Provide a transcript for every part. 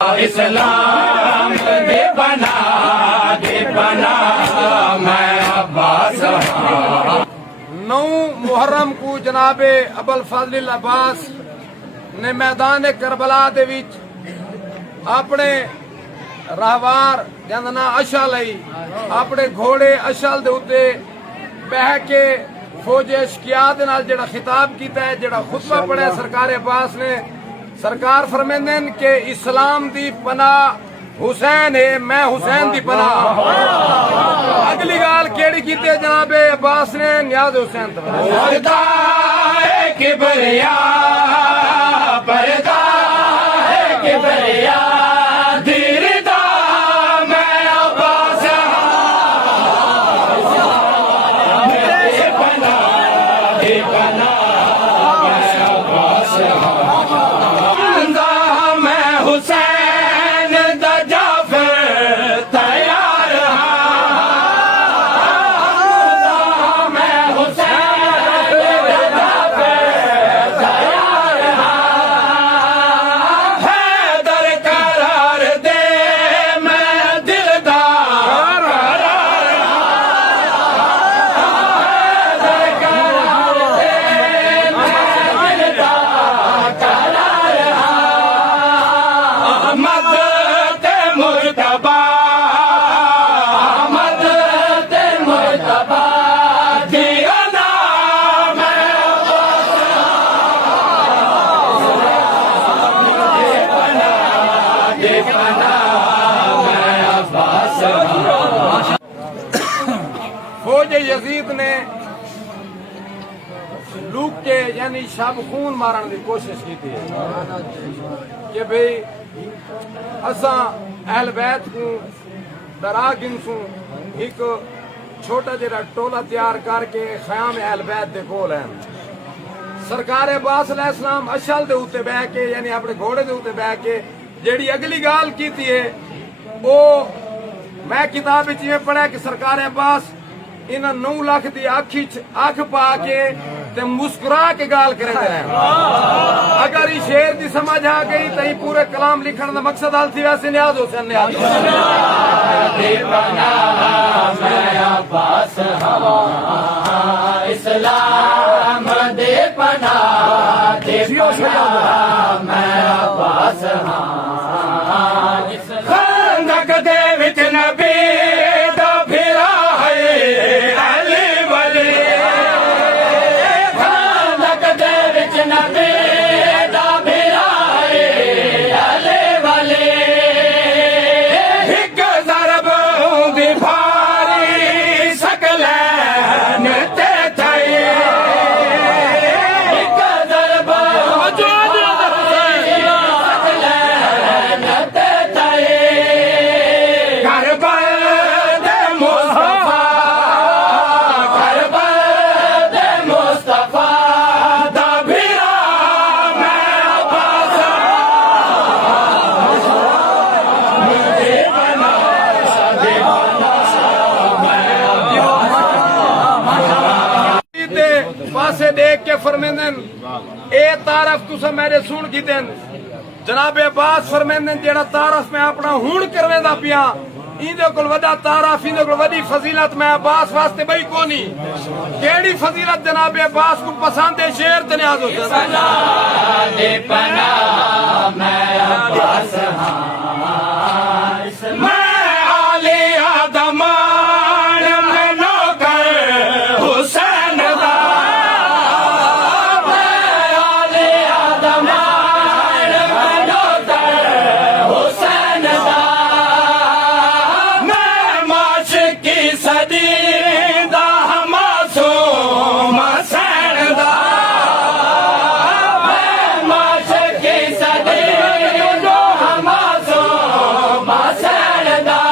इस्लाम दे बना मैं अब्बास। 9 मुहर्रम को जनाबे अबुल फजल अब्बास ने मैदान करबला दे विच अपने रहवार जंदना अशल अपने घोड़े अशल दे उत्ते बह के फौजे शकिया दे नाल जेड़ा खिताब कीता है, जेड़ा खुतबा पढ़ा सरकार अब्बास ने। सरकार फरमांदे ने कि इस्लाम दी पनाह हुसैन है, मैं हुसैन दी पनाह। अगली गाल केड़ी कीती है जनाबे अब्बास ने? नियाज हुसैन पर्दा है किबरिया, पर्दा है किबरिया, दीरदा मैं अब्बास बना मैं अब्बास। मैं हुसैन दा जाफर तैयार हाँ, मैं हुसैन दा जाफर तैयार हाँ। हैदर करार दे मैं दिलदार करार हैदर करार दे मैं दिलदार करार अहमद ते मुर्तबा, अहमद ते मुर्तबा दिया नाम दे बना मैं अब्बास। फौज यजीद ने लूक के यानी शब खून मारन की कोशिश की थी कि भाई असा अहल बैत को डरा गिनसूं, एक छोटा जरा टोला तैयार करके ख्याम अहल बैत दे कोल है। सरकार अब्बास अलैहिस्सलाम अशल दे उत्ते बह के यानी अपने घोड़े दे उत्ते बह के जेड़ी अगली गाल की है वो मैं किताब विच इवें पढ़ा कि सरकार अब्बास इन 9 लाख की अख पा के ते मुस्कुरा के गाल करे रहे। अगर इस शेर की समझ आ गई तो पूरे कलाम लिखने का मकसद हल थी। वैसे नियाज हुसैन ने इस्लाम दे पना दे मैं अब्बास खंदक दे विच नबी दा फिरा है अली वली। खंदक दे विच नबी दा फिरा है अली वली। हिक ज़रब दी भारी सकलैन ते थई, हिक ज़रब सकलैन ते थई। करबल दे मुस्तफा, करबल दे मुस्तफा दा भिरा मैं अब्बास दे बना दे पासे देख के फरमांदन ए तारफ तुसा मेरे सुन की देन। जनाब अब्बास फरमांदन जेड़ा तारफ मैं अपना हुण करवेंदा पिया इंदे कोल वदा तारफ, इंदे कोल वदी फजीलत मैं अब्बास वास्ते बई कोनी। केड़ी फजीलत जनाब अब्बास को पसंद है? शेर ते नियाज हुसैन दे बना मैं अब्बास मैं आले आदमान में नौकर हुसैन दा। मैं आले आदमान में नौकर हुसैन दा। मैं माशिकी सदी दा मासूम हुसैन दा। मैं माशिकी सदी दा मासूम हुसैन दा।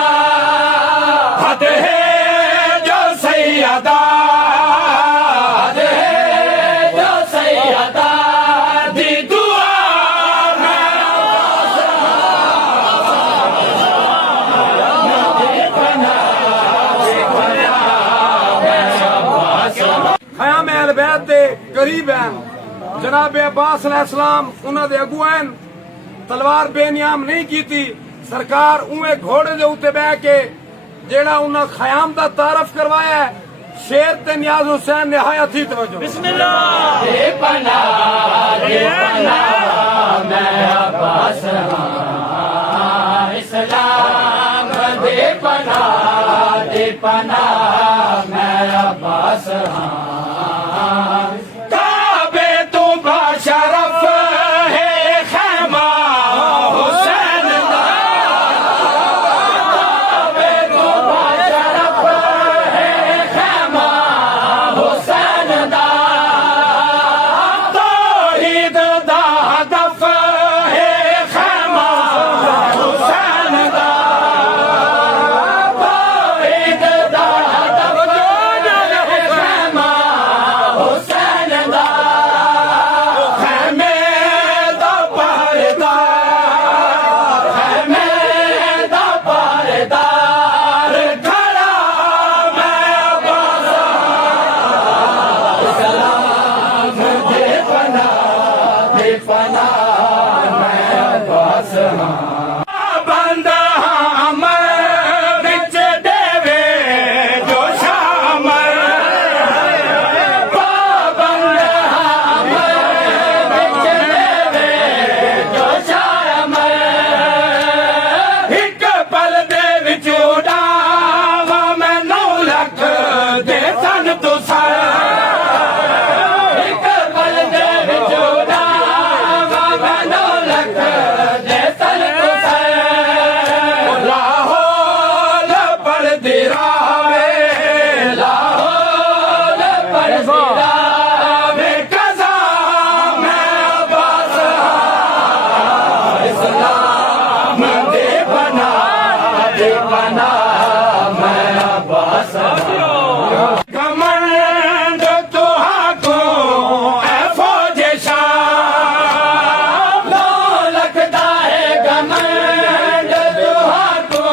हद है जो सैयदा, हद है जो सैयदा दी दुआ मैं ख्याम अहल बैत दे करीब हैं जनाब अब्बास अलैहिस्सलाम, उन्हां दे अगुआ हैं। तलवार बेनियाम नहीं की थी सरकार उवें घोड़े दे उत्ते बह के जेड़ा उन्हें खयाम का तारफ करवाया है शेर ते नियाज हुसैन निहायत ही तवज्जो दे पना मैं अब्बास हाँ इस्लाम दे पना मैं अब्बास हाँ काबे तू बाशरफ है खैमा हुसैन दा काबे तू बाशरफ है खैमा हुसैन दा तौहीद दा हदफ है खैमा हुसैन दा तौहीद दा हदफ है खैमा हुसैन दा खैमे दा पहरेदार खैमे दा पहरेदार खड़ा मैं अब्बास सलाम दे पना मैं अब्बास बंद हमर विच देवे जो शाम पाबंद हमर विच देवे जो शाम एक पल दे विच उड़ावा मैं 9 लख दे तन तुसा एक पल दे विच उड़ावा मैं 9 लख दे तन तुसा लाहौर पर दिरावे लाहौर पर दिरावे कज़ा मैं अब्बास इस्लाम दे बना मैं अब्बास कमंड तुहाको ऐ फौज शाम 9 लख दा है कमंड तुहाको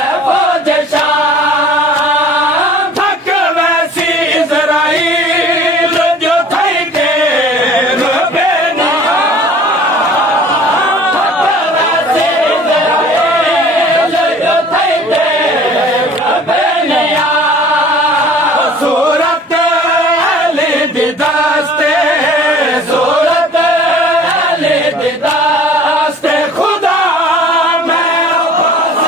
ऐ फौज शाम थक वैसी इज़राइल जो थई के बेनिया थक वैसी इज़राइल जो थई के बेनिया सूरत अली दी दस्ते सूरत अली दी दस्ते खुदा मैं अब्बास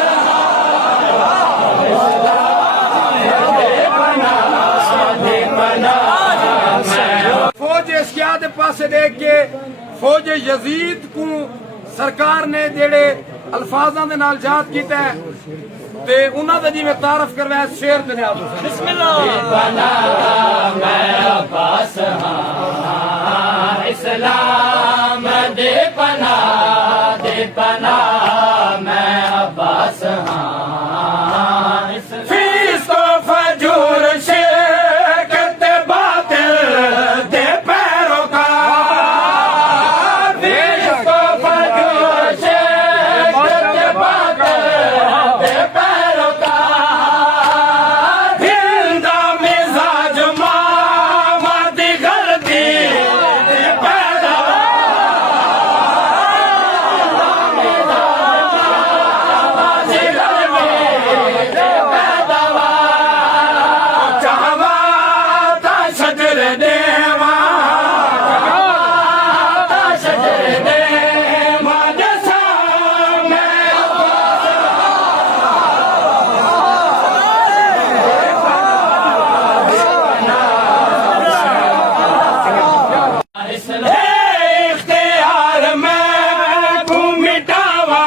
फौज एशिया के पासे देख के फौज यजीद को सरकार ने जेड़े अल्फाजा दे नाल याद किया है ते उन्हां दा जिवें तारफ करवाया शेर ते नियाज हुसैन मैं अब्बास हाँ इस्लाम दे पना मैं अब्बास हाँ फीस तो फजूर शेख ते बातिल दे पैरोकार फीस तो फजूर शेख ते बातिल दे पैरोकार हिंदा मिजाज मामा दी गलती दे चाहवा ता शजर देवा ता शजर देवा जैसा मैं इख्तियार मैं तू मिटावा